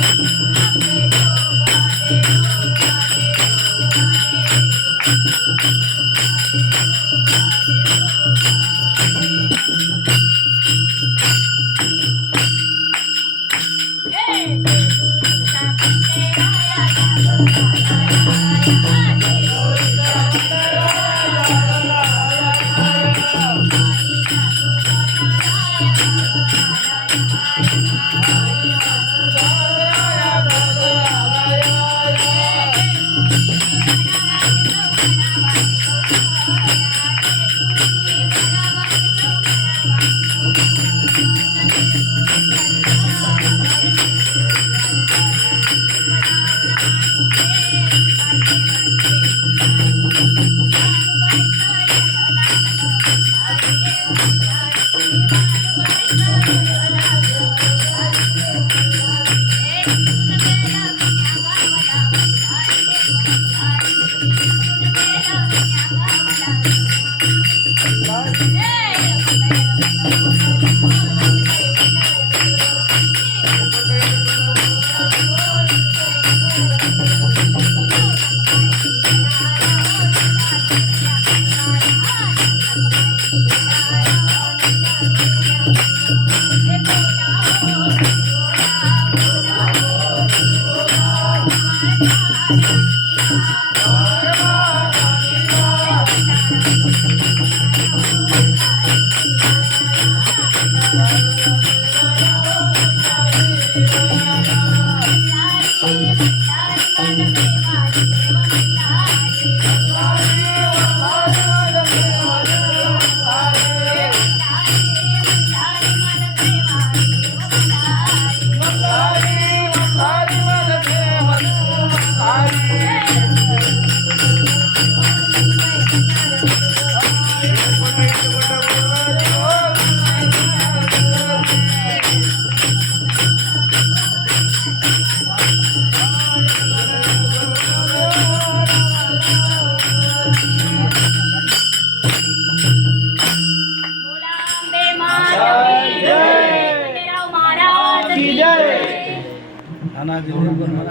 Hey! Thank you. Yeah. de un.